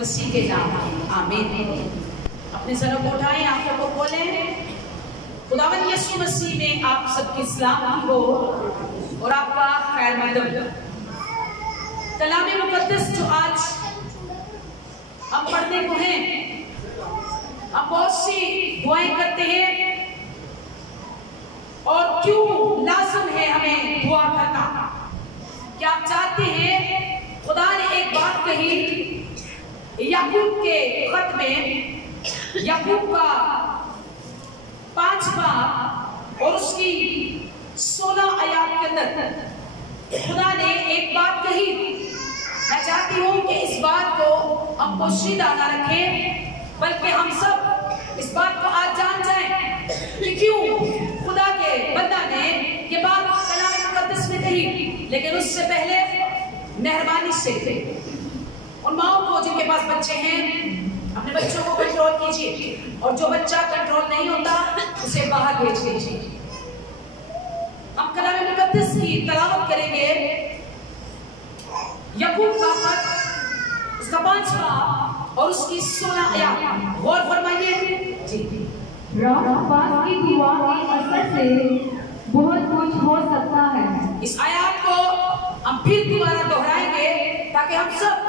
मसीह के नाम में आमीन। अपने सरों को उठाएं, आंखों को खोलें। खुदावंद यीशु मसीह में आप सबकी सलामती हो और आपका खैर मकदम। कलाम मुकद्दस जो आज हम पढ़ने को हैं, हम बहुत सी दुआएं करते हैं और क्यों लाज़िम है हमें दुआ करना? क्या आप चाहते हैं? खुदा ने एक बात कही याकूब के खत में, याकूब का 5 बाब और उसकी 16 आयत के अंदर खुदा ने एक बात कही। मैं चाहती हूँ कि इस बात को हम पोशीदा ना रखें, बल्कि हम सब इस बात को आज जान जाएं कि क्यों खुदा के बंदा ने ये बात कलाम मुकद्दस में कही। लेकिन उससे पहले मेहरबानी से उन माओं को जिनके पास बच्चे हैं, अपने बच्चों को कंट्रोल कीजिए, और जो बच्चा कंट्रोल नहीं होता उसे बाहर भेज दीजिए। हम कलाम मुकद्दस की तिलावत करेंगे याकूब का खत, उसका 5 बाब और उसकी 16 आयत। गौर फरमाइए जी। रास्तबाज की दुआ के असर से बहुत कुछ हो सकता है। इस आयत को हम फिर दोबारा दोहराएंगे ताकि हम सब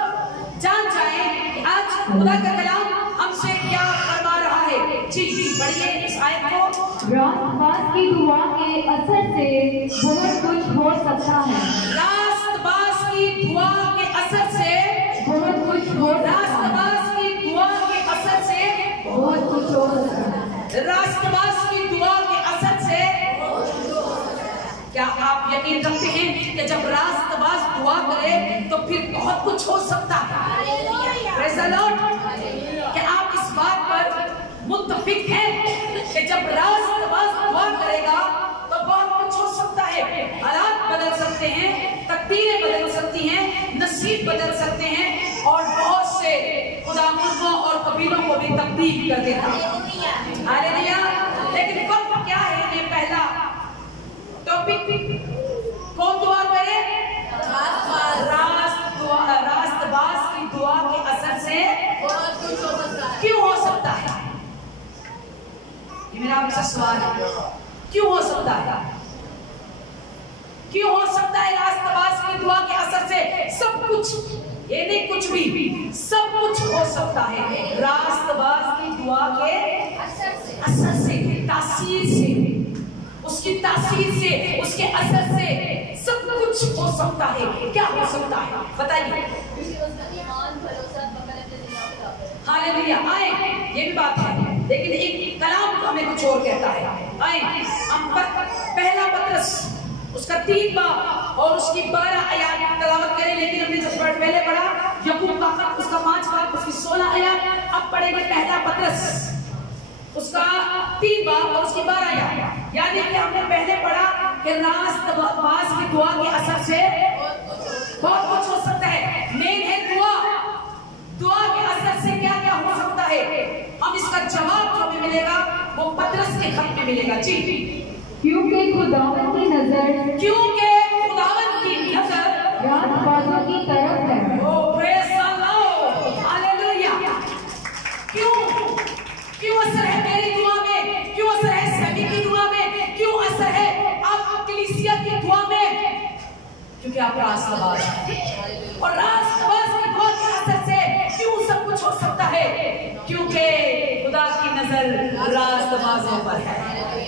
जान जाएं कि आज खुदा का कलाम हमसे क्या फरमा रहा है। जी पढ़िए इस आयत को। रास्तबाज की दुआ के असर से बहुत कुछ हो सकता है। रास्तबाज की दुआ के असर से बहुत कुछ हो सकता है। रास्तबाज की दुआ के असर से बहुत कुछ हो सकता है। रास्तबाज की दुआ के असर से क्या आप यकीन रखते हैं कि जब रास्तबाज दुआ करे तो फिर बहुत कुछ हो सकता है? Praise the Lord. क्या आप इस बात पर मुत्तफिक हैं कि जब रास्तबाज दुआ करेगा तो बहुत कुछ हो सकता है? हालात बदल सकते हैं, तकदीरें बदल सकती हैं, नसीब बदल सकते हैं, और बहुत से खुदावंदों और कबीलों को भी तब्दील कर देता है। हालेलुया। लेकिन वक्त क्या है? ये पहला टॉपिक कौन दुआ करे? रास्तबाज की दुआ के असर से बहुत कुछ हो सकता है। क्यों हो सकता है? ये मेरा आपसे सवाल है। क्यों हो सकता है? क्यों हो सकता है? रास्तबाज की दुआ के असर से सब कुछ, ये नहीं कुछ भी, सब कुछ हो सकता है। रास्तबाज की दुआ के असर से, तासीर से, उसकी तासीर से, उसके असर से सब कुछ हो सकता है। क्या हो सकता है बताइए? हालेलुया। आए, ये भी बात है, लेकिन एक कलाम हमें कुछ और कहता है। आए हम पहला पत्रस उसका 3 बाब और उसकी 12 आयत तिलावत करें। लेकिन हमने जो पहले पढ़ा याकूब का खत, उसका 5 बाब उसकी 16 आयत। अब पढ़ेंगे पहला पत्रस उसका 3 बाब और उसकी 12 आयत। यानी कि हमने पहले पढ़ा कि रास्तबाज की दुआ के असर से बहुत कुछ हो सकता है। मेन है दुआ। दुआ के असर से क्या क्या हो सकता है? हम इसका जवाब जो हमें मिलेगा वो पत्रस के खत में मिलेगा। जी क्योंकि खुदावंद की नजर, क्योंकि खुदावंद की नजर रास्तबाजों की तरफ है। ओ प्रेज़ द लॉर्ड। हालेलुया। क्यों असर है मेरी दुआ में? क्यों असर है सभी की दुआ में? क्यों असर है आप कलीसिया की दुआ में? क्योंकि आप रास्तबाज हैं, और रास्तबाज की दुआ के असर से क्यों सब कुछ हो सकता है? क्योंकि खुदा की नजर रास्तबाजों पर है।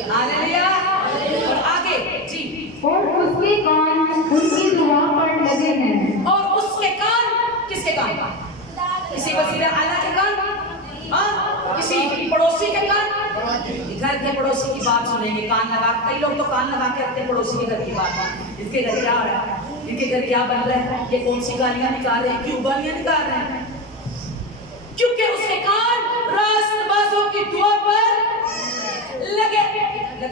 हालेलुया। और आगे जी। और उसके कान उनकी दुआ पर लगे हैं। और उसके कान, किसके कान? किसी वज़ीर आला के कान? हाँ, किसी पड़ोसी के कान? घर के पड़ोसी की बात सुनेंगे, कान लगा। कई लोग तो कान लगा के रखते पड़ोसी के घर की बात। इसके घर क्या हो रहा है, इनके घर क्या बन रहा है, ये कौन सी गालियां निकाल रहे हैं, क्यों गालियां निकाल रहे हैं? क्योंकि उसके कान रास्तबाजों की दुआ पर लगे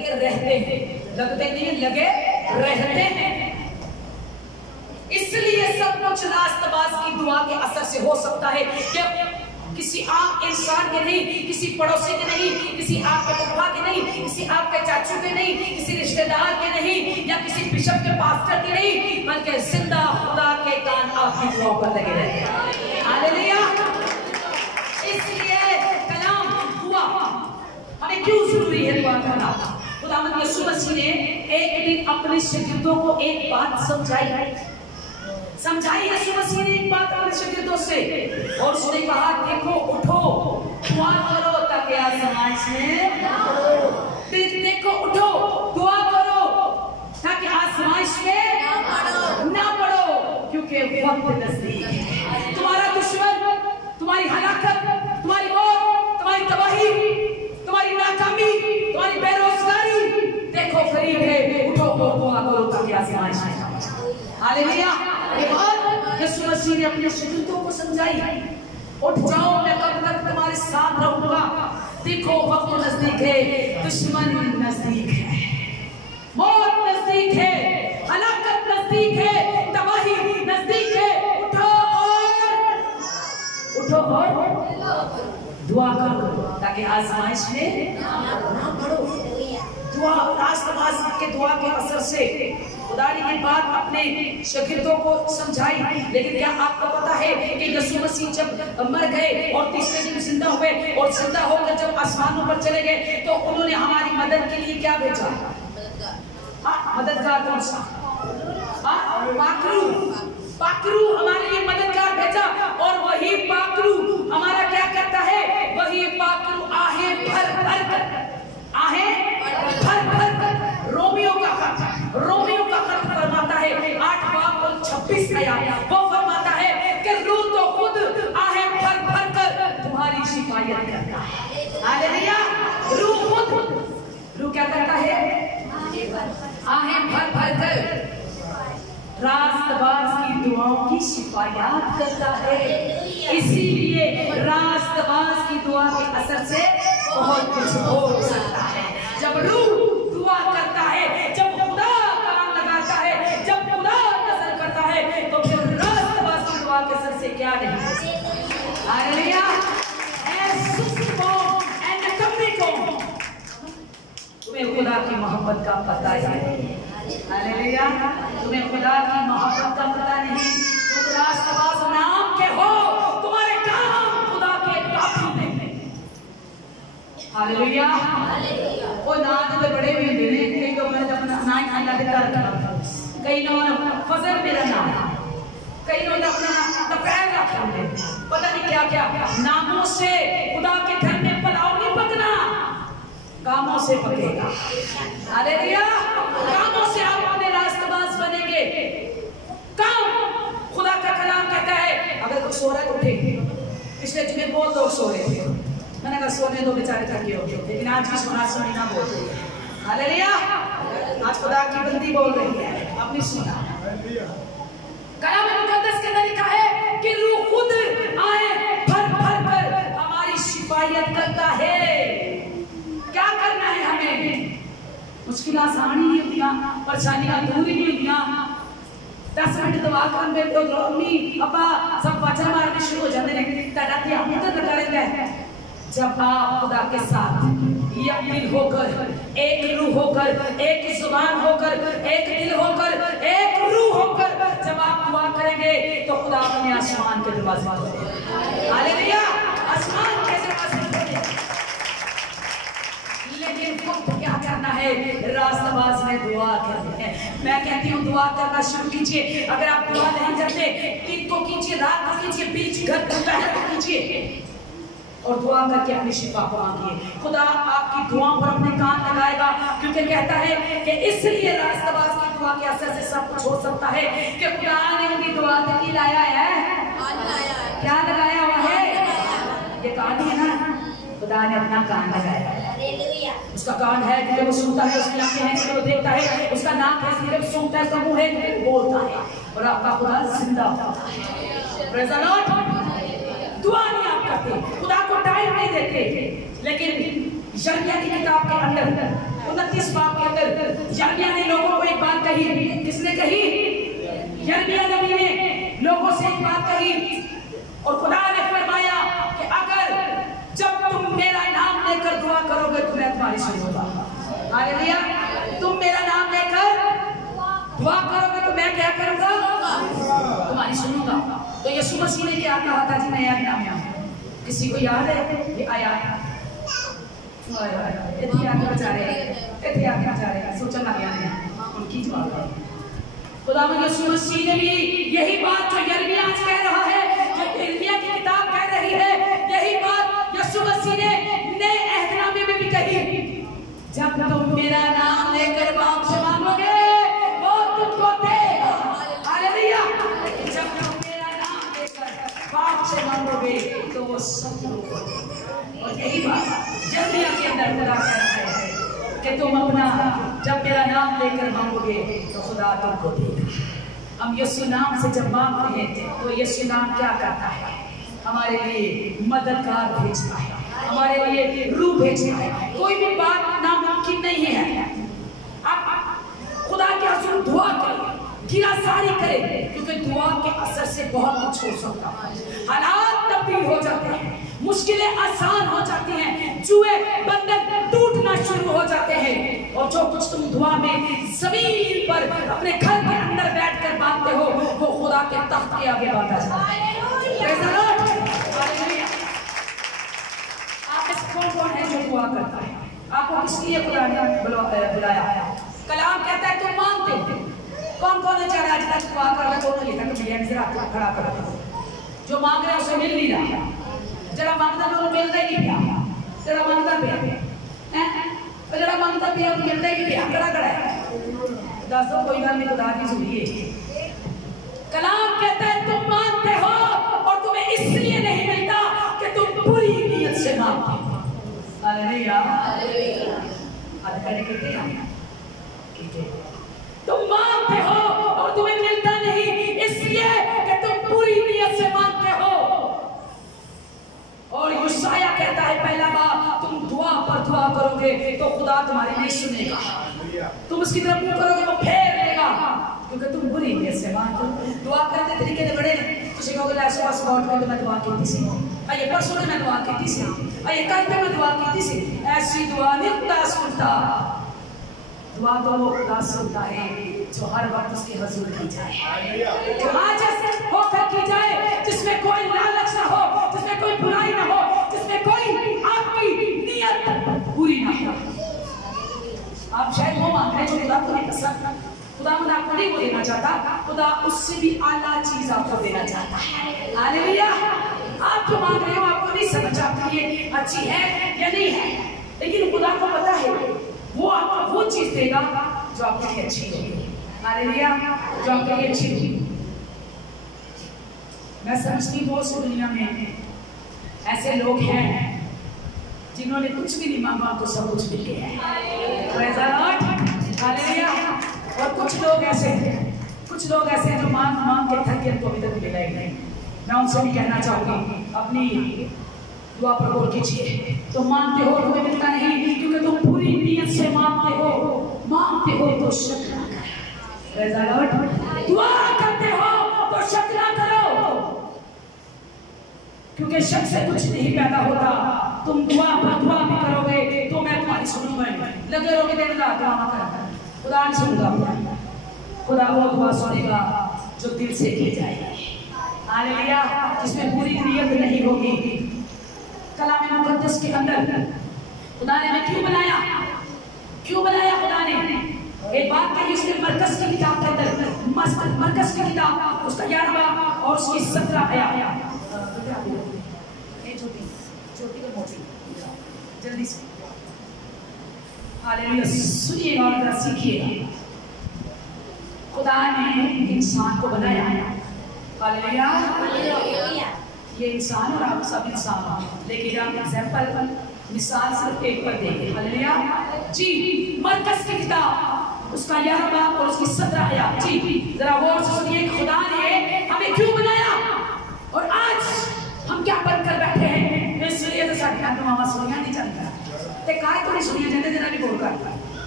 रहते हैं। लगते नहीं, लगे रहते हैं। इसलिए सब कुछ रास्तबाज की दुआ के असर से हो सकता है। कि किसी आप इंसान के नहीं, किसी पड़ोसी के नहीं, किसी आपके पप्पा के नहीं, किसी आपके चाचू के नहीं, किसी रिश्तेदार के नहीं, या किसी बिशप के पास्टर के नहीं, बल्कि जिंदा खुदा के कान आपकी दुआ पर लगे रहते हैं। हालेलुया। है दुआ करना। खुदावंद यीशु मसीह ने एक दिन अपने शागिर्दों को एक बात समझाई यीशु मसीह ने एक बात अपने शागिर्दों से, और उसने कहा देखो उठो दुआ करो ताकि आज़माइश में देखो उठो दुआ करो ताकि आज़माइश में ना पड़ो, क्योंकि वक्त नजदीक है। तुम्हारा दुश्मन, तुम्हारी हलाकत, तुम्हारी मौत, तुम्हारी तबाही, तुम्हारी नाकामी, तुम्हारी बेरोजगारी देखो करीब है। उठो और दुआ करो ताकि आज़माइश में ना पड़ो। हालेलुया। ये बात यीशु मसीह ने अपने शागिर्दों को समझाई। उठ जाओ, मैं कब तक तुम्हारे साथ रहूंगा। देखो वक्त नजदीक है, दुश्मन नजदीक है, मौत नजदीक है, हलाकत नजदीक है, तबाही नजदीक है। उठो और दुआ करो ताकि आज़माइश में ना पड़ो। दुआ, रास्तबाज के दुआ के असर से खुदा ने ये बात अपने शागिर्दों को समझाई। लेकिन क्या आपको पता है कि यीशु मसीह जब मर गए और तीसरे दिन जिंदा हुए और जिंदा होकर जब आसमानों पर चले गए तो उन्होंने हमारी मदद के लिए क्या भेजा? मददगार कौन सा? पाकरू हमारे लिए मददगार भेजा। और वही पाकरू हमारा क्या करता है? वही पाकरू आहे भर रोमियो का खत फरमाता है 8 बाब और 26 आयत, वो फरमाता है कि रूह तो खुद आहे भर कर तुम्हारी शिकायत करता है। हालेलुया। रूह क्या करता है? आहे भर कर रास्तबाज की दुआओं की शिफायत करता है। इसीलिए रास्तबाज की दुआ के असर से बहुत कुछ हो सकता है। जब रूह दुआ करता है, जब खुदा कान लगाता है, जब खुदा नजर करता है, तो फिर रास्तबाज की दुआ के असर से क्या नहीं हो सकता। हालेलुया। तुम्हें खुदा की मोहब्बत का पता है। हालेलुया। तुम्हें खुदा की मोहब्बत का पता नहीं। तुम रास्तबाज नाम के हो, तुम्हारे काम खुदा के काबिल नहीं। हालेलुया। वो नाम तो बड़े भी होते हैं। कई लोग अपना नाम अल्लाह के तरफ रखते, कई लोग फजल मेरा नाम, कई लोग अपना तफैल रखते हैं, पता नहीं क्या क्या नामों से। खुदा के घर में पुलाव नहीं पकना, कामों से पकेगा। हालेलुया। कामों से आप अपने रास्तबाज बनेंगे। काम, खुदा का कलाम कहता है अगर कोई सो रहा है उठे। पिछले जुमे बहुत लोग सो रहे थे, मैंने कहा सोने दो बेचारे थके होते, लेकिन आज भी सुना सुना बोलते हैं। हालेलुया। आज खुदा की बंदी बोल रही है, अपनी सुना। कलाम मुकद्दस के अंदर लिखा है कि रूह खुद आए भर कर हमारी शिफायत करता है। क्या करना है हमें? मुश्किल आसान ही नहीं होती, परेशानियां दूर ही नहीं होती। 10 मिनट दवा कर बैठो तो अम्मी अब्बा सब वाचा मारने शुरू हो जाते हैं। ताड़ा ध्यान तो लगा रहता है। जब आप खुदा के साथ यकीन होकर, एक रूह होकर, एक जुबान होकर, एक दिल होकर, एक रूह होकर जब आप दुआ करेंगे तो खुदा अपने आसमान के दरवाजे खोलेगा। हालेलुया। आसमान के दरवाजे खोलेगा। लेकिन खुद क्या करना है? रास्तबाज में दुआ करनी है। मैं कहती हूँ दुआ करना शुरू कीजिए। अगर आप दुआ नहीं करते, दिन को कीजिए, रात को कीजिए, बीच घर दोपहर को कीजिए और दुआ करके अपनी शिफा को मांगिए। खुदा आपकी दुआओं पर अपने कान लगाएगा, क्योंकि कहता है कि इसलिए रास्तबाज की दुआ के असर से सब कुछ हो सकता है कि खुदा ने उनकी दुआ तक ही लाया है। क्या लगाया हुआ है? ये कान है ना, खुदा ने अपना कान लगाया है। उसका कान है क्योंकि वो सुनता है, उसकी आंखें हैं क्योंकि वो देखता है, उसका नाक है इसलिए वो सुनता है, उसका मुंह है क्योंकि वो बोलता है। और आपका खुदा जिंदा होता है। Praise the Lord. दुआ नहीं आप करते, खुदा को टाइम नहीं देते। लेकिन यिर्मयाह की किताब के अंदर 29 बाब के अंदर यिर्मयाह ने लोगों को एक बात कही। किसने कही? यिर्मयाह नबी ने लोगों से एक बात कही और खुदा ने फरमाया कि अगर जब तुम मेरा नाम लेकर दुआ करोगे तो मैं तुम्हारी सुनूंगा। हालेलुया। तुम मेरा नाम लेकर दुआ करोगे तो मैं क्या करूंगा? तुम्हारी सुनूंगा। तो यीशु मसीह ने क्या कहा था? जी मैं याद नाम किसी को याद है? ये आया सोचना लगे उनकी जवाब खुदा यीशु मसीह ने भी यही बात जो यिर्मयाह आज कह रहा है, जो यिर्मयाह की किताब कह रही है, यही बात यीशु मसीह ने नए अहदनामे में भी कही। जब तुम मेरा नाम लेकर बाप से मांगोगे वो तुमको देगा। हालेलुया। जब तुम मेरा नाम लेकर बाप से मांगोगे तो वो सब होगा। और यही बात यिर्मयाह के अंदर खुदा कह रहा है कि तुम अपना जब मेरा नाम लेकर मांगोगे तो खुदा तुमको देगा। हम यीशु नाम से जब मांगते हैं तो यीशु नाम क्या करता है? हमारे लिए मददगार भेजता है, हमारे लिए रूह भेजता है। कोई भी बात नामुमकिन नहीं है। आप खुदा के हुजूर दुआ करें, गिरासारी करें, क्योंकि दुआ के असर से बहुत कुछ हो सकता है। हालात तब्दील हो जाते हैं, मुश्किलें आसान हो जाती हैं, जुए बंधन टूटना शुरू हो जाते हैं। और जो कुछ तुम दुआ में जमीन पर अपने घर के अंदर बैठकर मांगते हो वो खुदा के तख्त के आगे बांधा जाता है। आप इस कौन है जो दुआ करता है? आपको किस लिए खुदा ने बुलाया? कलाम कहता है तुम मांगते हो। कौन कौन है चाहे आज तक दुआ कर रहे? दोनों लिखा तो भैया जरा खड़ा करो। जो मांग रहे उसे मिल नहीं रहा, जरा मांगता भी उन्हें मिलता ही नहीं पिया, जरा मांगता पिया और जरा मांगता पिया उन्हें मिलता ही नहीं पिया। खड़ा खड़ा है दसो कोई बात नहीं, खुदा की सुनिए। कलाम कहता है तुम मांगते हो और तुम्हें इसलिए नहीं मिलता कि तुम बुरी नीयत से मांगते हो। हालेलुया। तुम मांगते हो और तुम्हें मिलता नहीं इसलिए कि तुम बुरी नीयत से मांगते हो। और यशायाह कहता है पहला बार तुम दुआ पर दुआ करोगे तो खुदा तुम्हारी नहीं सुनेगा। तुम उसकी तरफ मुंह करोगे वो फेर देगा, क्योंकि तुम बुरी नीयत से मांगते हो। दुआ करते तरीके ने बड़े तुझे कहोगे ऐसे बस गॉड के मैं दुआ की थी, ये परसों मैं दुआ की थी, ये कल पे मैं दुआ की थी। ऐसी दुआ नहीं खुदा सुनता। दुआ तो वो खुदा सुनता है जो हर वक्त उसके हुजूर की जाए, जो हाजिर होकर की जाए, जिसमें कोई लालच ना हो, जिसमें कोई बुराई ना हो, जिसमें कोई आपकी नियत बुरी ना हो। आप शायद वो मांग रहे हैं जो खुदा को नहीं पसंद। खुदा मुझे आपको नहीं देना चाहता, खुदा उससे भी आला चीज आपको देना चाहता है। हालेलुया। आप जो मांग रहे हो आपको नहीं समझ आती है अच्छी है या नहीं है, लेकिन खुदा को पता है वो आपको वो चीज देगा जो आपके लिए अच्छी होगी। हालेलुया। जो आपके लिए अच्छी होगी। मैं समझती हूँ बहुत सी दुनिया में ऐसे लोग हैं जिन्होंने कुछ भी नहीं मांगा तो सब कुछ मिल गया है। हालेलुया। और कुछ लोग ऐसे जो मांग के थक के तो अभी तक मिला ही नहीं। मैं उनसे भी कहना चाहूंगी अपनी दुआ पर गौर कीजिए। तुम मांगते हो तुम्हें मिलता नहीं क्योंकि तुम पूरी नीयत से मांगते हो तो शक ना करो। दुआ करते हो तो शक ना करो, क्योंकि शक से कुछ नहीं पैदा होता। तुम दुआ पर दुआ भी करोगे तो मैं तुम्हारी सुनूंगा, लगे रहोगे दिन रात दुआ कर, खुदा नहीं सुनूंगा। खुदा वो दुआ सुनेगा जो दिल से की जाएगी। हालेलुया। जिसमें पूरी नीयत नहीं होगी। कलाम मुकद्दस के अंदर खुदा ने हमें क्यों बनाया खुदा ने? एक बात कही उसने मरकज की किताब के अंदर, मरकज की किताब उसका 11वां और उसकी 17 आयत। जल्दी से हालेलुया सुनिएगा और सीखिएगा। खुदा ने इंसान को बनाया। हालेलुया। ये इंसान और आप सब इंसान, लेकिन आप एग्जाम्पल मिसाल सिर्फ एक पर देंगे। हालेलुया जी। मरकज की किताब उसका 11वां और उसकी 17 आयत जी, जरा गौर से सुनिए। खुदा ने हमें क्यों बनाया और आज हम क्या बनकर बैठे हैं? इसलिए तो सारी मामा सुनिया नहीं चलता ते काय तो नहीं सुनिया जाते, जरा भी बोल कर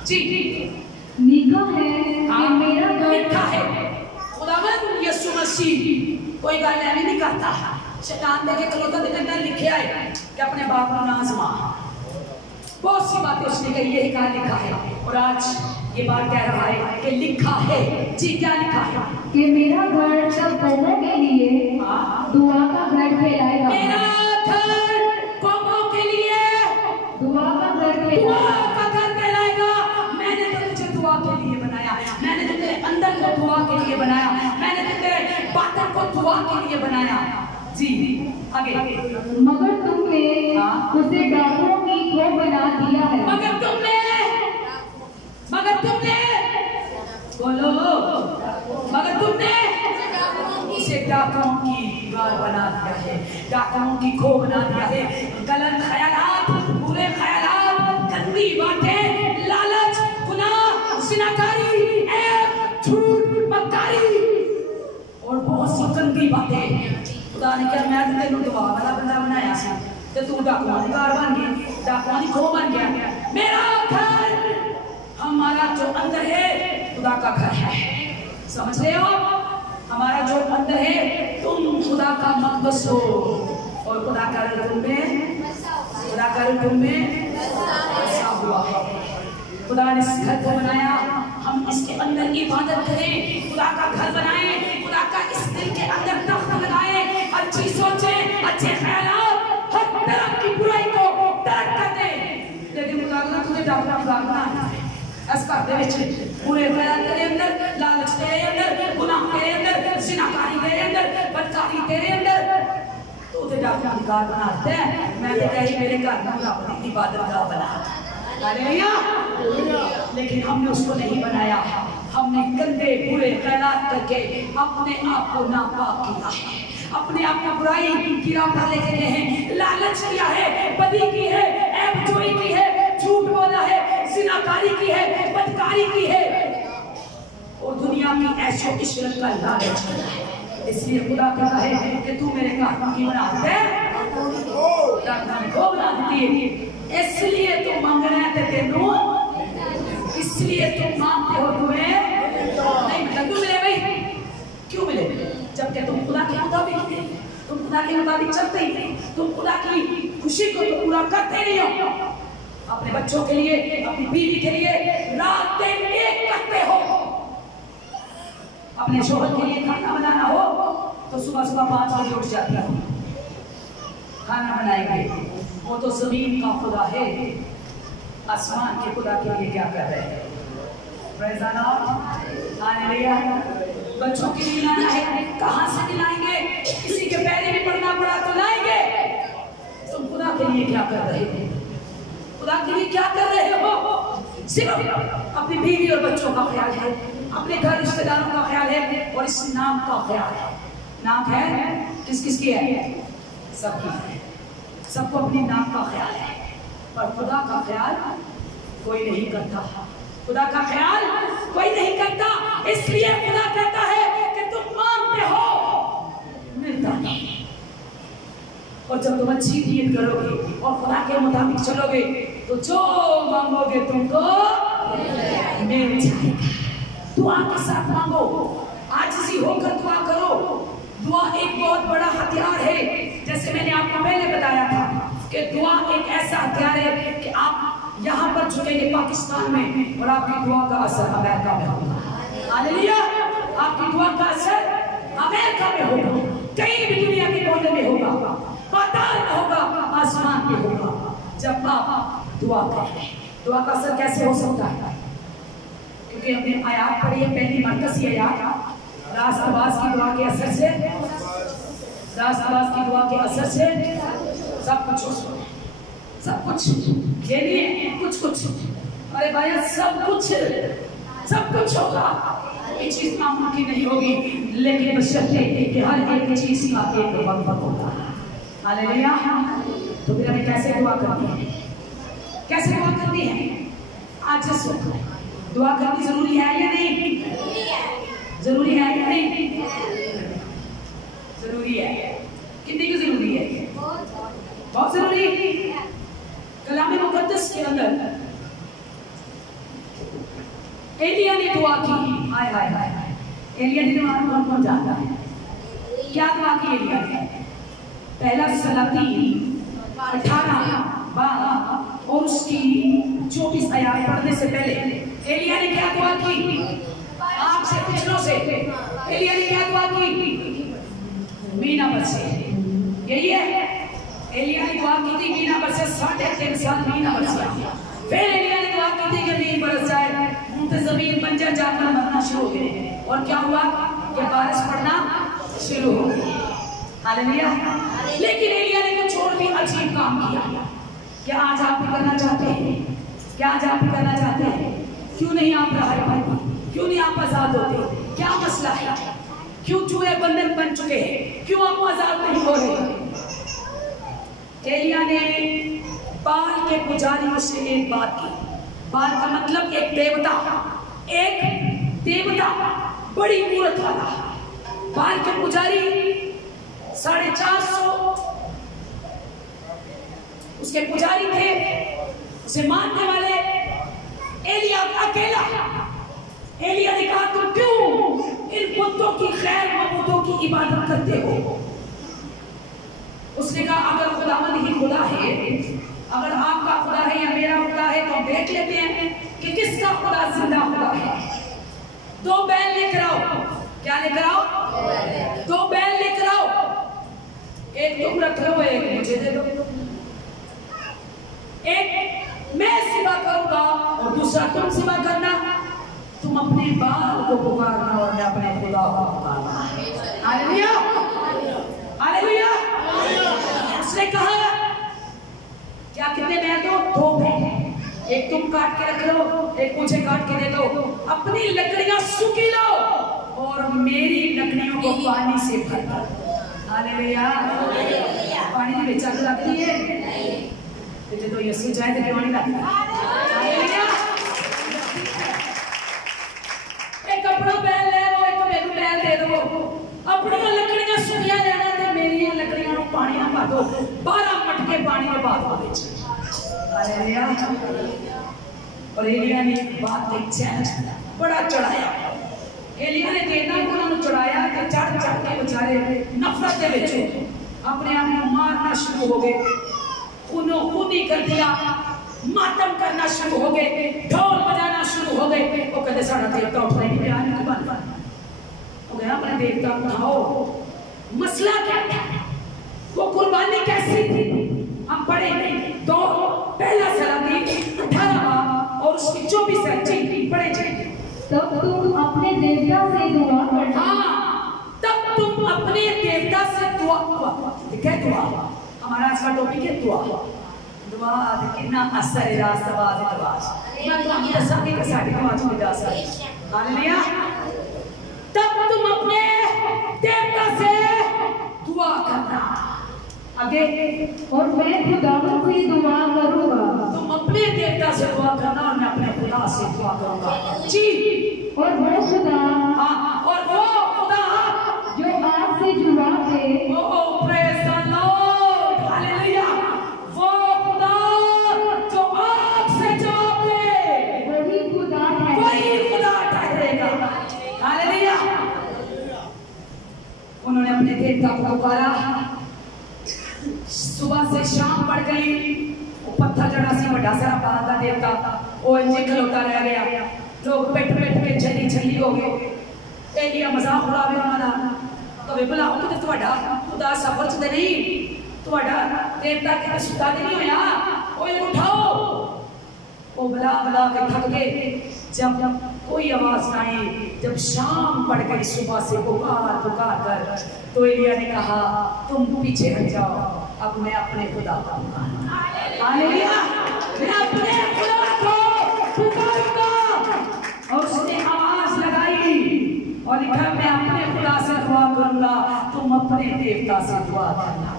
जी। लिखा है कि मेरा लिखा है खुदावंद यीशु मसीह कोई गल ऐवी नहीं करता। शैतान देखे कलोता के अंदर लिखे आए कि अपने बाप को ना आजमा। बहुत सी बातें उसने कही, यही कहा लिखा है। और आज ये बात कह रहा है कि लिखा है जी। क्या लिखा है? कि मेरा घर सब बंदों के लिए दुआ का घर कहलाएगा। मेरा घर कौमों के लिए दुआ का घर दुआ का घर कहलाएगा। मैंने तो तुझे दुआ के लिए बनाया, मैंने तो तेरे अंदर को दुआ के लिए बनाया, मैंने तो तेरे बातों को दुआ के लिए बनाया। जी आगे। मगर तुमने उसे डाकुओं की खो बना दिया है। मगर तुमने बोलो, मगर तुमने उसे डाकुओं की गार बना दिया है, डाकुओं की खो बना दिया है। गलत ख्यालात, बुरे ख्यालात, गंदी बातें, लालच, गुनाह, ज़िनाकारी, ऐब, झूठ, मक्कारी और बहुत सी गंदी बातें। खुदा ने क्या मैं तेनों दुआ वाला बंदा बनाया सी ते तू डाकुओं की गार बन गया, डाकुओं की खो बन गया। मेरा घर, हमारा जो अंदर है खुदा का घर है, समझ रहे हो? हमारा जो अंदर है, तुम खुदा का मक़दस हो और खुदा का रूह तुम में बसा हुआ है। खुदा ने इस घर को बनाया, हम इसके अंदर इबादत करें, खुदा का घर बनाएं, खुदा का इस दिल के अंदर तख्त लगाएं, अच्छी सोचें, अच्छे ख्यालात, हर तरह की बुराई को तर्क कर दें। लेकिन खुदा ने तुझे डाकना बनाना इस घर दे विच बुरे ख्याल तेरे अंदर, लालच तेरे अंदर, गुनाह तेरे अंदर, ज़िनाकारी तेरे अंदर, बदकारी तेरे अंदर, तो उसे डाकना अधिकार बनाते हैं। मैं तो कही मेरे घर में अपनी इबादत का बना, हालेलुया। लेकिन हमने उसको नहीं बनाया, हमने गंदे बुरे ख्यालात करके अपने आप को नापाक किया है, अपने आप को बुराई की राह पर लेके गए हैं, लालच किया है, बदी की है, ऐबजोई की है, झूठ बोला है, ज़िनाकारी की है, बदकारी की है और दुनिया की ऐशो इशरत का लालच किया है। इसलिए खुदा कहता है कि तू मेरे काम की बना दे, को बना दी। इसलिए तू मांग रहे थे तेनू, इसलिए तुम मांगते हो, तुम्हें नहीं मिला। क्यों मिले भाई? क्यों मिले? जबकि तुम खुदा के मुताबिक थे, तुम खुदा के मुताबिक चलते ही नहीं, तुम खुदा की खुशी को तो पूरा करते नहीं हो। अपने बच्चों के लिए, अपनी बीवी के लिए रात दिन एक करते हो। अपने शोहर के लिए खाना बनाना हो तो सुबह सुबह 5 बजे उठ जाते हो, खाना बनाएंगे। वो तो जमीन का खुदा है, आसमान के खुदा के लिए क्या कर रहे हैं? Praise the Lord, hallelujah. बच्चों के लिए लाना है, कहाँ से दिलाएंगे? किसी के पैरे में पड़ना पड़ा तो लाएंगे। तुम खुदा के लिए क्या कर रहे हो? खुदा के लिए क्या कर रहे हो? सिर्फ अपनी बीवी और बच्चों का ख्याल है, अपने घर रिश्तेदारों का ख्याल है और इस नाम का ख्याल है। नाम है किस किस की है? सबकी, सबको अपनी नाम का ख्याल है, पर खुदा का ख्याल कोई नहीं करता। खुदा का ख्याल कोई नहीं करता, इसलिए खुदा कहता है कि तुम मांगते हो, मिलता नहीं। और जब तुम अच्छी नीयत करोगे और खुदा के मुताबिक चलोगे तो जो मांगोगे तुमको मिल जाएगा। दुआ के साथ मांगो, आजिज़ी होकर दुआ करो। दुआ एक बहुत बड़ा हथियार है। जैसे मैंने आपको पहले बताया था कि दुआ एक ऐसा हथियार है कि आप यहाँ पर झुकेंगे पाकिस्तान में और आपकी दुआ का असर अमेरिका में होगा। हालेलुया। आपकी दुआ का असर अमेरिका में होगा, कहीं भी दुनिया के कोने में होगा, पाताल में होगा, आसमान में होगा। जब आप दुआ करें, दुआ का असर कैसे हो सकता है? क्योंकि हमने आयात पढ़ी है, पहली मरकज़ी आयात, रास्तबाज की दुआ के असर से, रास्तबाज की दुआ के असर से सब कुछ, सब कुछ ये नहीं है कुछ कुछ, अरे भाई सब कुछ होगा। ये चीज नामुमकिन नहीं होगी, लेकिन बशर्ते कि हर एक चीज का एक वक्त होगा। हालेलुया। तो फिर हमें कैसे दुआ करनी है? कैसे दुआ करनी है? आज दुआ करनी जरूरी है या नहीं? जरूरी है या नहीं? जरूरी है। कितनी की जरूरी है? बहुत जरूरी है। कलाम मुकद्दस के अंदर एलिया ने दुआ की। हाय हाय हाय, एलिया ने दुआ कौन जानता है? क्या दुआ की एलिया ने? पहला सलातीन 18 और उसकी 24 आयत पढ़ने से पहले एलिया ने क्या दुआ की? आपसे पिछलों से एलिया ने क्या दुआ की? मीना बरसे। यही है, एलिया ने दुआ की थी मीना बरसे, 3.5 साल मीना बरसिया। फिर एलिया ने दुआ की थी कि मींह बरस जाए, तो जमीन बंजर जाकर मरना शुरू हो गई। और क्या हुआ कि बारिश पड़ना शुरू हो गई। हालेलुया। लेकिन एलिया ने कुछ और भी अजीब काम किया। क्या आज आप भी करना चाहते हैं? क्या आज आप भी करना चाहते हैं? क्यों नहीं आप रहाई पाएंगे? क्यों नहीं आप आजाद होते? क्या मसला है? क्यों चूहे बंधन बन चुके हैं? क्यों आप आजाद नहीं हो रहे? एलिया ने बाल के पुजारियों से एक बात की। बाल का मतलब एक देवता, बड़ी मूर्त वाला। बाल के पुजारी 450 उसके पुजारी थे, उसे मानने वाले। एलिया अकेला। एलिया ने कहा तुम क्यों इन बुतों की खैर मबूदों की इबादत करते हो? उसने कहा अगर खुदावंद ही खुदा है, अगर आपका खुदा है या मेरा खुदा है, तो देख लेते हैं कि किसका खुदा जिंदा खुदा है। 2 बैल लेकर आओ। क्या लेकर आओ? 2 बैल लेकर आओ। एक तुम रख लो, एक मुझे दे दो। एक मैं सेवा करूंगा और दूसरा तुम सेवा करना। तुम अपने बाल को पुकारना और मैं अपने खुदा को पुकारना। Hallelujah, hallelujah. उसने कहा क्या कितने बैल दो? 2 बैल। एक तुम काट के रख लो, एक मुझे काट के दे दो। अपनी लकड़ियां सूखी लो और मेरी लकड़ियों को पानी से भर दो। हालेलुया। पानी में बेचा लगती है तो यीशु जाए तो क्यों नहीं लगती? हालेलुया। एक अपना बैल ले लो, एक मेरू बैल दे दो। अपनी लकड़ियां सूखियां लेना ते मेरी लकड़ियां को पानी ना पा दो। 12 मटके पानी में पा दो। हालेलुया। और एलिया ने बात एक चैलेंज बड़ा चढ़ाया। एलिया ने देना को उन्होंने चढ़ाया कि चढ़ के बेचारे नफरत के विच अपने आप को मारना शुरू हो गए। उन्होंने खूनी कर दिया, मातम करना शुरू हो गए, ढोल बजाना शुरू हो गए। वो कहते सारा देवता उठ रही है, हो गया अपने देवता उठाओ। मसला क्या था? वो कुर्बानी कैसी थी हम पढ़े नहीं। तो पहला सलातीन 18 और उसकी 24 अच्छी पढ़े जाए। तब तुम अपने देवता से दुआ करना। हाँ, तब तुम अपने देवता से दुआ। ठीक है, दुआ हमारा आज का टॉपिक है दुआ। दुआ कितना असर है रास्तवाद इतवाज। मैं तो आपको दसांगी कि साडी दुआ च विदा सा। हालेलुया। तब तुम अपने देवता से दुआ करना। आगे और मैं खुदावंद से दुआ करूंगा। तुम अपने देवता से दुआ करना और मैं अपने खुदा से दुआ करूंगा। जी। और वो खुदा, हाँ, और वो खुदा जो आपसे जवाब दे। ओह प्रेज द लॉर्ड, हालेलुया। वो खुदा जो आपसे जवाब दे, वही खुदा है, वही खुदा ठहरेगा। हालेलुया। उन्होंने अपने देवता को पुकारा। सुबह से शाम पड़ गई। वो पत्थर जड़ा सी बड़ा सारा बाल का देवता वो इंजे खलोता रह गया। लोग बैठ के छली छली हो गए। एलिया मजाक उड़ावे उन्होंने कभी बुलाओ कि तुहाडा खुदा सफर च नहीं, तुहाडा देवता कि सुता नहीं होया, ओए उठाओ। वो बुला के थक गए। जब कोई आवाज ना आई, जब शाम पड़ गई सुबह से पुकार कर, तो एलिया ने कहा तुम पीछे हट जाओ, अब मैं अपने खुदा को पुकारूंगा। हालेलुया। मैं अपने खुदा को पुकारूंगा। और उसने आवाज लगाई और लिखा मैं अपने खुदा से दुआ करूंगा, तुम अपने देवता से दुआ करना।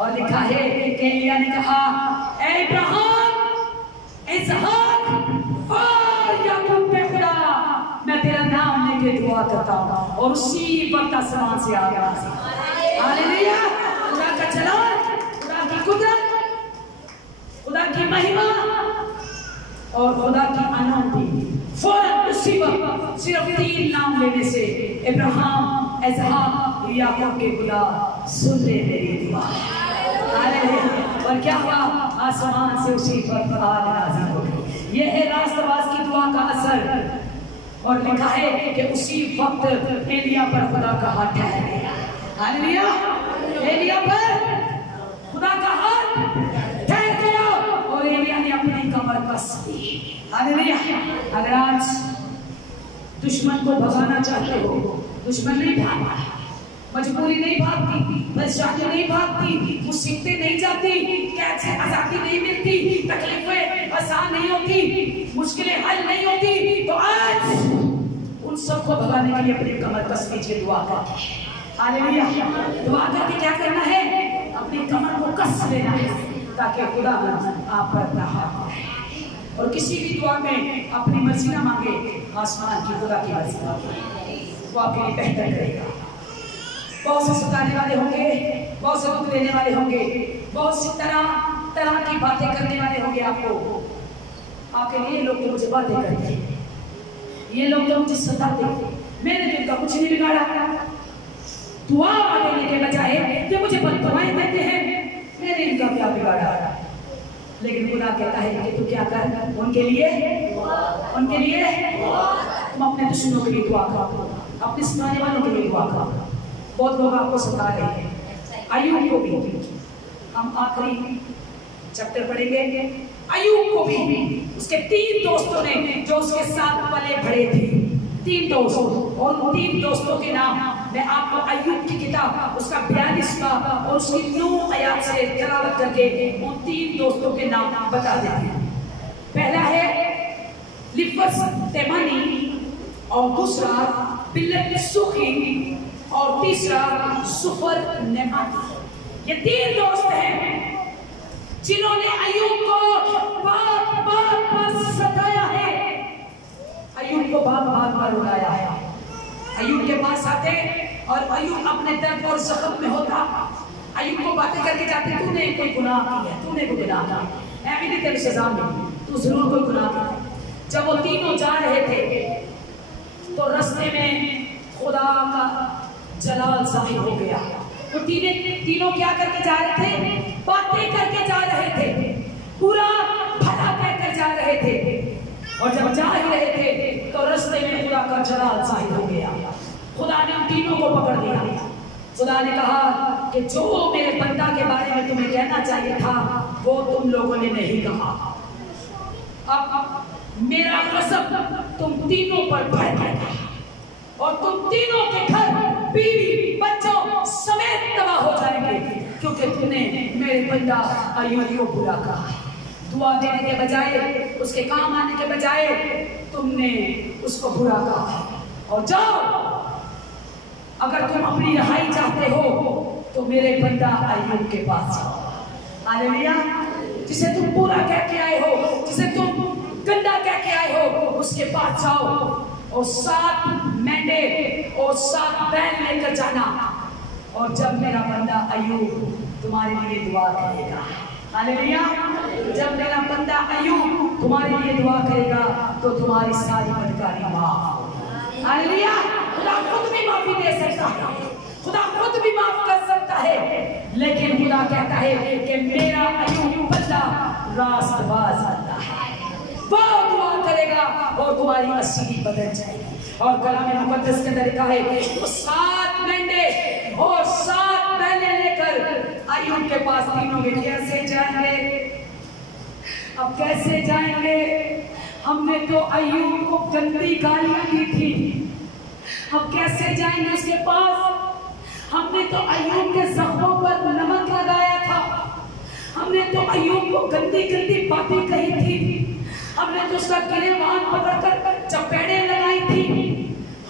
और लिखा है कि एलिया ने कहा ऐ इब्राहिम, इसहाक और याकूब के खुदा, मैं तेरा नाम लेके दुआ करता हूँ। और उसी वक्त आसमान से आ गया। हालेलुया। खुदा का जलाल, खुदा की कुदरत, खुदा की महिमा और खुदा की अनंती फौरन उसी वक्त सिर्फ 3 नाम लेने से इब्राहिम, इसहाक, याकूब के खुदा सुन ले मेरी दुआ। हालेलुया। और क्या हुआ? आसमान से उसी वक्त आग नाज़िल हो गई। यह है रास्तवास की दुआ का असर। और लिखा है कि उसी वक्त एलिया पर खुदा का हाथ ठहर गया। हालेलुया। एलिया पर खुदा का हाथ ठहर गया और एलिया ने अपनी कमर पर कसबी। हालेलुया। अगर आज दुश्मन को भगाना चाहते हो, दुश्मन नहीं भागता, मजबूरी नहीं भागती, परेशानी नहीं भागती, मुसीबतें नहीं जाती, कैद से आजादी नहीं मिलती, तकलीफें आसान नहीं होती, मुश्किलें हल नहीं होती, तो आज उन सबको भगाने के लिए अपनी कमर कस लीजिए, दुआ करके। हालेलुया। दुआ करके क्या करना है? अपनी कमर को कस लेना है ताकि खुदा आप पर रहम करे। और किसी भी दुआ में अपनी मर्जी ना मांगे, आसमान की खुदा की मर्जी मांगे, वो आपके लिए बेहतर करेगा। बहुत से सताने वाले होंगे, बहुत से दुख देने वाले होंगे, बहुत सी तरह तरह की बातें करने वाले होंगे आपको। आपके लिए लोग तो मुझे बातें करते हैं, ये लोग तो मुझे सताते हैं, मैंने तो इनका कुछ नहीं बिगाड़ा। दुआ देने के बजाय ये मुझे बददुआएं देते हैं, मैंने इनका क्या बिगाड़ा। लेकिन खुदा कहता है कि तू क्या कर, उनके लिए तुम अपने दुश्मनों के लिए दुआ करो, अपने सताने वालों के लिए दुआ करो। बहुत लोग आपको सता रहे हैं, अय्यूब को भी हम आखिरी चैप्टर पढ़ेंगे। अय्यूब को भी उसके 3 दोस्तों ने जो उसके साथ पले बढ़े थे, 3 दोस्त, और उन 3 दोस्तों के नाम मैं आपको अय्यूब की किताब उसका 42वां और उसकी 9 आयत से तिलावत करके उन 3 दोस्तों के नाम बता देते हैं। पहला है लिफस तेमानी, और दूसरा बिल्लत सुखी, और तीसरा सुफर नेमानी। ये 3 दोस्त हैं जिन्होंने अय्यूब को बार सताया है, अय्यूब को बार रुलाया है। अय्यूब के पास आते और अय्यूब अपने दर्द और जख्म में होता, अय्यूब को बातें करके जाते, तूने कोई गुनाह किया, तूने कोई गुनाह किया, मैं भी नहीं तेरी सजा मिली, तू जरूर कोई गुनाह किया। जब वो तीनों जा रहे थे तो रास्ते में खुदा का जलाल ज़ाहिर हो गया। वो तीनों क्या करके जा रहे थे? बातें करके जा रहे थे, पूरा भला कहकर जा रहे थे, और जब जा ही रहे थे तो रास्ते में खुदा का जलाल ज़ाहिर हो गया। खुदा ने उन तीनों को पकड़ लिया। खुदा ने कहा कि जो मेरे बंदा के बारे में तुम्हें कहना चाहिए था वो तुम लोगों ने नहीं कहा। अब मेरा गज़ब तुम तीनों पर भड़केगा और तुम तीनों के घर, बीवी, बच्चों समेत तबाह हो जाएंगे, क्योंकि तुमने मेरे बंदा अय्यूब को बुरा कहा। दुआ देने के बजाय, उसके काम आने के बजाय तुमने उसको बुरा कहा। और जाओ, अगर तुम अपनी रहाई चाहते हो तो मेरे बंदा अय्यूब के पास जाओ। हालेलुया। जिसे तुम बुरा कह के आए हो, जिसे तुम गंदा कह के आए हो, उसके पास जाओ और 7 मेंढे और 7 बैल लेकर जाना। और जब मेरा बंदा अय्यूब तुम्हारे लिए दुआ करेगा, हालेलुया, जब मेरा बंदा अय्यूब तुम्हारे लिए दुआ करेगा तो तुम्हारी सारी बदकारी माफ होगी। हालेलुया। खुदा खुद भी माफी दे सकता है, खुदा खुद भी माफ कर सकता है, लेकिन खुदा कहता है कि मेरा अय्यूब बंदा रास्तबाज बंदा है, वो दुआ करेगा और तुम्हारी मसीही बदल जाएगी। और कलाम मुकद्दस के अंदर लिखा है वो 7 मेंढे और 7 बैलें लेकर अय्यूब के पास तीनों के कैसे जाएंगे? अब कैसे जाएंगे? हमने तो अय्यूब को गंदी गालियां दी थी, अब कैसे जाएंगे उसके पास? हमने तो अय्यूब के जख्मों पर नमक लगाया था, हमने तो अय्यूब को गंदी गंदी बातें कही थी, हमने तो उसका गिरेबान पकड़कर चपेड़े लगाई थी,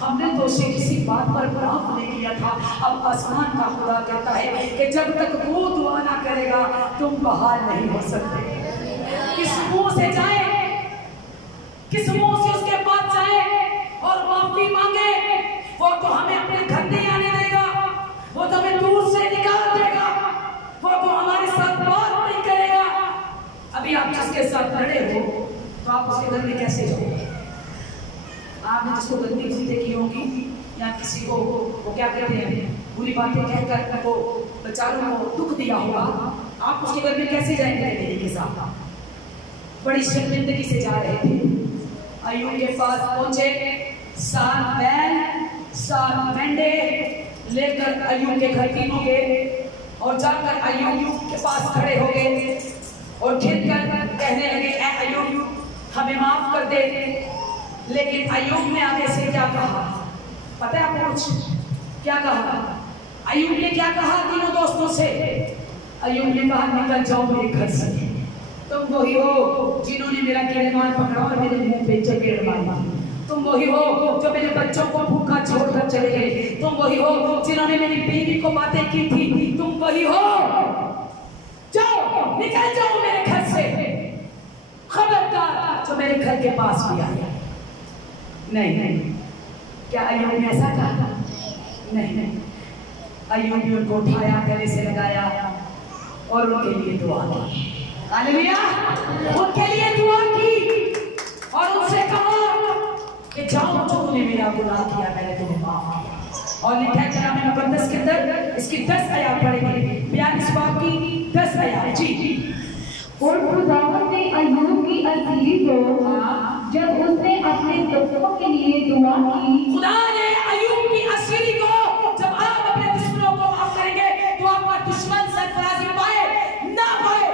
हमने तो उसे किसी बात पर माफ नहीं किया था। अब आसमान का खुदा कहता है कि जब तक वो दुआ ना करेगा तुम बहाल नहीं हो सकते। किस मुंह से जाए, किस मुंह से उसके पास जाए और माफी मांगे? वो तो हमें अपने घर नहीं आने देगा, वो तो हमें दूर से निकाल देगा, वो तो हमारे साथ बात नहीं करेगा। अभी आप जिसके साथ लड़े हो तो आप उसके घर में कैसे जाओगे? आपने जिसको गंदी बातें की होंगी या किसी को वो क्या कहते हैं बुरी बातें कहकर वो बेचारों को दुख दिया होगा, आप उसके घर में कैसे जाएंगे? के साथ बड़ी शर्मिंदगी से जा रहे थे। अय्यूब के पास पहुंचे, 7 बैल 7 मेंढे लेकर अय्यूब के घर तीनों गए और जाकर अय्यूब के पास खड़े हो गए और घिर कर कहने लगे, ऐ अय्यूब हमें माफ कर दे। लेकिन अय्यूब ने आगे से क्या कहा पता है आपको कुछ? क्या कहा अय्यूब ने? क्या कहा तीनों दोस्तों से? अय्यूब ने कहा निकल जाओ मेरे घर से, तुम वही हो जिन्होंने मेरा गिरबान पकड़ा और मेरे मुंह पे चपेट मारी। तुम वही हो जो मेरे बच्चों को भूखा छोड़कर चले गए। तुम वही हो जिन्होंने मेरी बीवी को बातें की थी। तुम वही हो, जाओ निकल जाओ मेरे घर से, खबरदार जो मेरे घर के पास भी आया। नहीं, क्या अय्यूब ने ऐसा कहा? नहीं, अय्यूब ने उनको उठाया, गले से लगाया और उनके लिए दुआ की। हालेलुया! उनके लिए दुआ की और उनसे कहा कि जाओ जो तूने मेरा गुनाह किया मैंने तुम्हें माफ किया। और लिखा है कलाम मुकद्दस के अंदर, इसकी 10 आयत पढ़ेंगे, 42 बाब की 10 आयत जी। और खुदावंद ने अय्यूब की असली को जब उसने अपने दुश्मनों के लिए दुआ की, खुदा ने अय्यूब की असली को जब आप अपने दुश्मनों को माफ करेंगे तो आपका दुश्मन सरफराजी पाए ना पाए,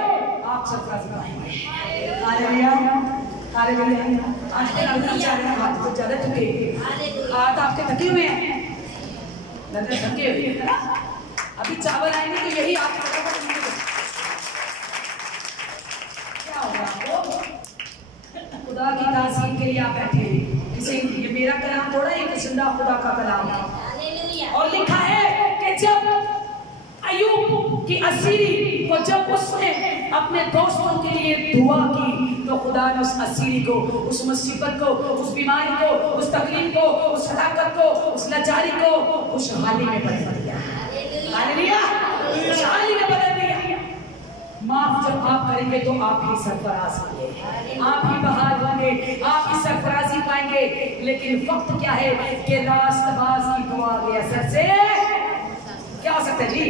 आप सरफराजी पाएंगे। हालेलुया! हालेलुया! आज के हाथ कुछ ज्यादा थके, हाथ आपके थके हुए हैं, नजर थके हुए हैं ना। अभी चावल आएंगे तो यही आप क्या होगा आपको? खुदा की ताज़ीम के लिए आप बैठे हैं। किसी ये मेरा कलाम थोड़ा, एक जिंदा खुदा का कलाम है। और लिखा है कि जब अय्यूब की असीरी को जब उसने अपने दोस्तों के लिए दुआ की तो खुदा ने उस असीरी को, उस मुसीबत को, उस बीमारी को, उस तकलीफ को, उस हलाकत को, उस लाचारी को खुशहाली में बदल दिया। हालेलुया! खुशहाली में बदल दिया। माफ जब आप करेंगे तो आप ही सरफराज होंगे, आप ही बहाल होंगे, आप ही सरफराजी पाएंगे। लेकिन वक्त क्या है कि रास्तबाज की दुआ के असर से क्या हो सकता है जी?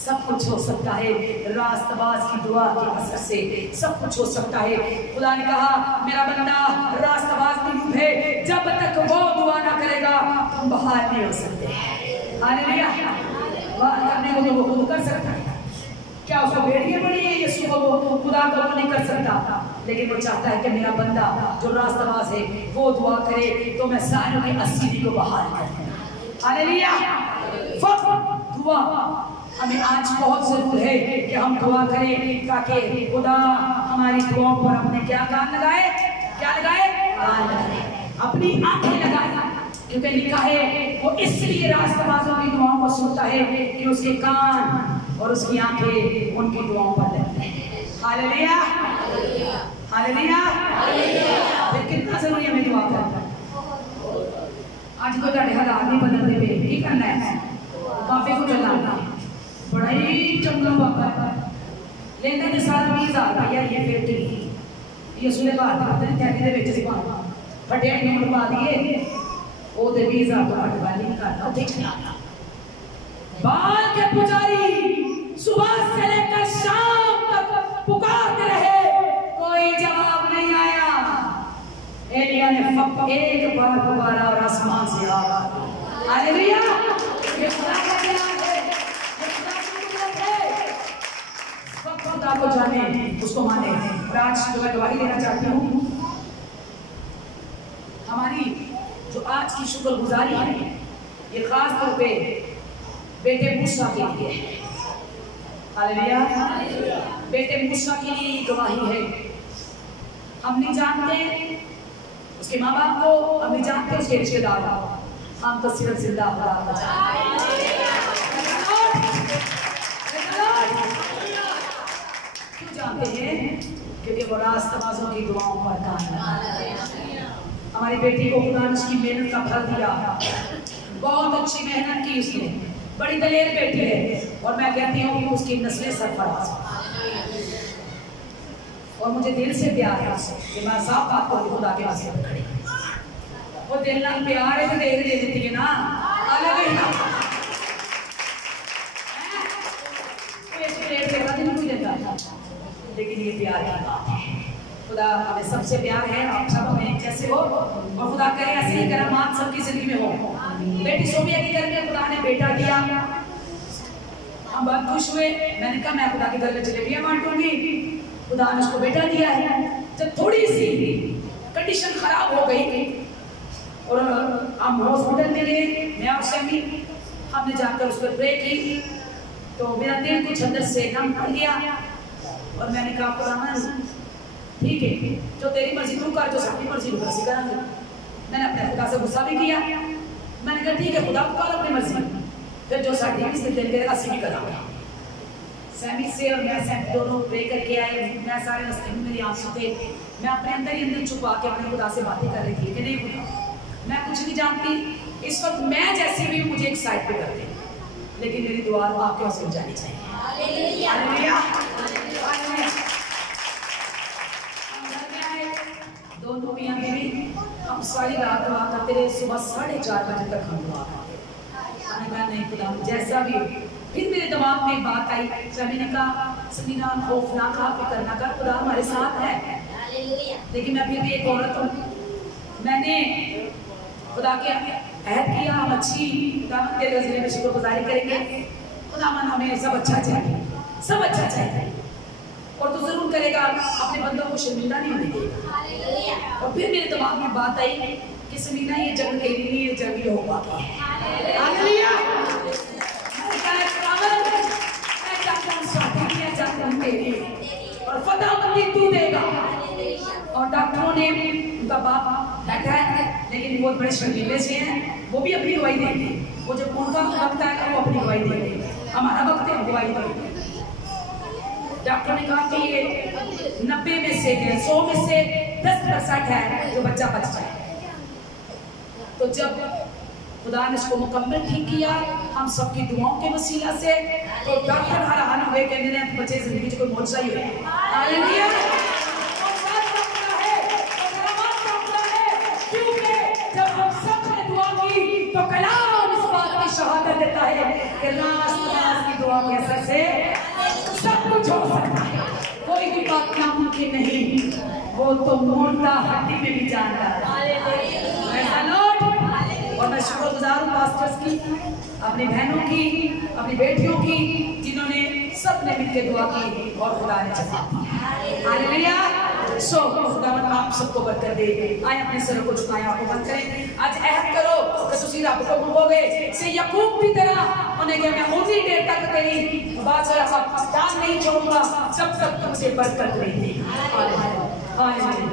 सब कुछ हो सकता है। रास्तबाज की दुआ के असर से सब कुछ हो सकता है। खुदा ने कहा मेरा बंदा रास्तबाज नहीं है, जब तक वो दुआ ना करेगा तुम बहाल नहीं हो सकते। हालेलुया! दुआ करने को तो वो खुद कर सकता है। क्या उसको भेड़िए पड़ी है यीशु को? वो खुदा को नहीं कर सकता, लेकिन वो चाहता है कि मेरा बंदा जो रास्तबाज है वो दुआ करे तो मैं सारों की असीरी को बहाल कर दूं। हालेलुया! दुआ हमें आज बहुत जरूर है कि हम दुआ करें ताकि खुदा हमारी दुआओं पर अपने क्या कान लगाए? क्या लगाए? कान लगाए, अपनी आंखें लगाए। क्योंकि लिखा है वो इसलिए रास्तबाजों की दुआओं को सुनता है कि उसके कान और उसकी आंखें उनकी दुआओं पर लगती हैं। हालेलुया! हालेलुया! फिर कितना जरूरी है हमें दुआ करना। आज को ਤੁਹਾਡੇ ਹਾਲਾਤ नहीं बदलते पे की करना है? बाबे को चलाना। बड़ा ही चंगा बाबा है, लेंदा ने सारा 20,000 रुपया ये फिर ठीक ये सुने बाहर पता नहीं थैली दे विच सी पा फटे नोट पा दिए ओ ते 20,000 तो घट वाली नहीं करता देखना। बाल के पुजारी सुबह से लेकर शाम तक पुकारते रहे, कोई जवाब नहीं आया। एलिया ने फक्त एक बार पुकारा और आसमान से आग आ गई। हालेलुया! ये खुदा का प्यार है, ये खुदा की कुदरत है। सब खुदा को जाने, उसको माने। आज जो मैं गवाही देना चाहती हूँ, हमारी जो आज की शुक्रगुजारी है ये खास तौर पे बेटे मूसा के लिए है। हालेलुया! बेटे मूसा के लिए गवाही है। हम नहीं जानते उसके माँ बाप को, हम नहीं जानते उसके रिश्तेदार को, हम तो सिर्फ जिंदा खुदा को जानते हैं। क्यों जानते हैं? क्योंकि वो रास्तबाजों की दुआओं पर कान लगाता है। हमारी बेटी को खुदा ने उसकी मेहनत का फल दिया, बहुत अच्छी मेहनत की उसने, बड़ी दलेर बेटी है और मैं कहती हूँ कि उसकी नस्लें सरफराज। और मुझे दिल से प्यार है उससे कि मैं साफ बात करूँ, खुदा के वास्ते में खड़ी वो दिल ना प्यार है तो देख दे देती है ना। हालेलुया! कोई ऐसी प्लेट देगा तो नहीं देता, लेकिन ये प्यार की बात है। खुदा हमें सबसे प्यार है, आप सब हमें जैसे हो और खुदा करे ऐसे ही करामात सबकी जिंदगी में हो। बेटी सोफिया के घर में खुदा ने बेटा दिया, हम बहुत खुश हुए। मैंने कहा मैं खुदा के घर में जलेबियां बांटूंगी, खुदा ने उसको बेटा दिया है। जब थोड़ी सी कंडीशन खराब हो गई और हम हॉस्पिटल में गए, मैं और शमी हमने जाकर उस पर प्रे की, तो मेरा दिल कुछ अंदर से नम पड़ गया और मैंने कहा खुदावन ठीक है, जो तेरी मर्जी तू कर, जो साडी मर्जी तू कर करेंगे। मैंने अपने खुदा से गुस्सा भी किया, मैंने कहा ठीक है खुदा तू कर अपनी मर्जी, फिर जो साडी भी दिल करेगा असी भी करांगे। सैमी से और मैं सैमी दोनों प्रे करके आए, मैं सारे रास्ते में मेरी आंसू थे, मैं अपने अंदर ही अंदर छुपा के अपने खुदा से बातें कर रही थी कि नहीं खुदा मैं कुछ नहीं जानती, इस वक्त मैं जैसी भी मुझे एक साइड पे कर दे, लेकिन मेरी दुआ आपके पास जानी चाहिए। हालेलुया। दोनों मियां बीवी हम सारी रात दुआ करते रहे, सुबह 4:30 बजे तक हम दुआ करते। मैंने कहा नहीं खुदा जैसा भी। फिर मेरे दिमाग में बात आई, सभी ने कहा समीना खौफ ना खा, फिक्र ना कर, खुदा हमारे साथ है। लेकिन मैं फिर भी एक औरत हूँ, मैंने खुदा के अहद किया हम अच्छी तेरे वज़ीरे में शुक्रगुजारी करेंगे। खुदावन हमें सब अच्छा चाहिए, सब अच्छा चाहिए और तू जरूर करेगा, अपने बंदों को शर्मिंदा नहीं होने देगा। और फिर मेरे दिमाग में बात आई कि समीना ये जंग तेरी नहीं, ये जंग यहोवा की है। हालेलुया। तेरी और फतेहमंदी तू देगा। और डॉक्टरों ने, उनका बाप बैठा है लेकिन वो बड़े शर्मीले से हैं, वो भी अपनी गवाही देंगे, वो जब उनका वक्त आएगा वो अपनी गवाही देंगे, हमारा वक्त है गवाही देंगे। डॉक्टर ने कहा कि ये 90 में से 100 में से 10% है जो बच्चा बच जाए। तो जब खुदा ने इसको मुकम्मल ठीक किया हम सबकी दुआओं के वसीला से, तो डॉक्टर हैरान हुए कि मेरे बच्चे जिंदगी कोई मौजूदा ही है। हालेलुया। जब हम सब ने दुआ की तो कलाम इस बात की शहादत देता है कि रास की दुआ के असर से सब कुछ हो सकता है, कोई भी बात नामुमकिन नहीं, वो तो मोटा हड्डी में भी जानता है। और मैं शुक्रगुजार हूँ पास्टर्स की, अपनी बहनों की, अपनी बेटियों की, जिन्होंने सब ने मिलकर दुआ की और खुदा ने जवाब दिया। हालेलुया। सो खुदावन आप सबको बरकत दे। आए अपने सर को झुकाएं, आपको बंद करें, आज अहद करो कि तुसी रब को मंगोगे से याकूब की तरह उन्हें कहा मैं उतनी देर तक तेरी बात से जान नहीं छोड़ूंगा जब तक तुमसे बरकत नहीं दी। हालेलुया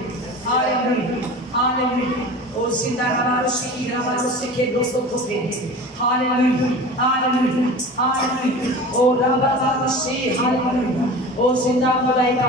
हालेलुया हालेलुया। ओ जिंदा रवा के दोस्तों को दे। हालेलुया हालेलुया हालेलुया। ओ रवा से हालेलुया। ओ जिंदा खुदा का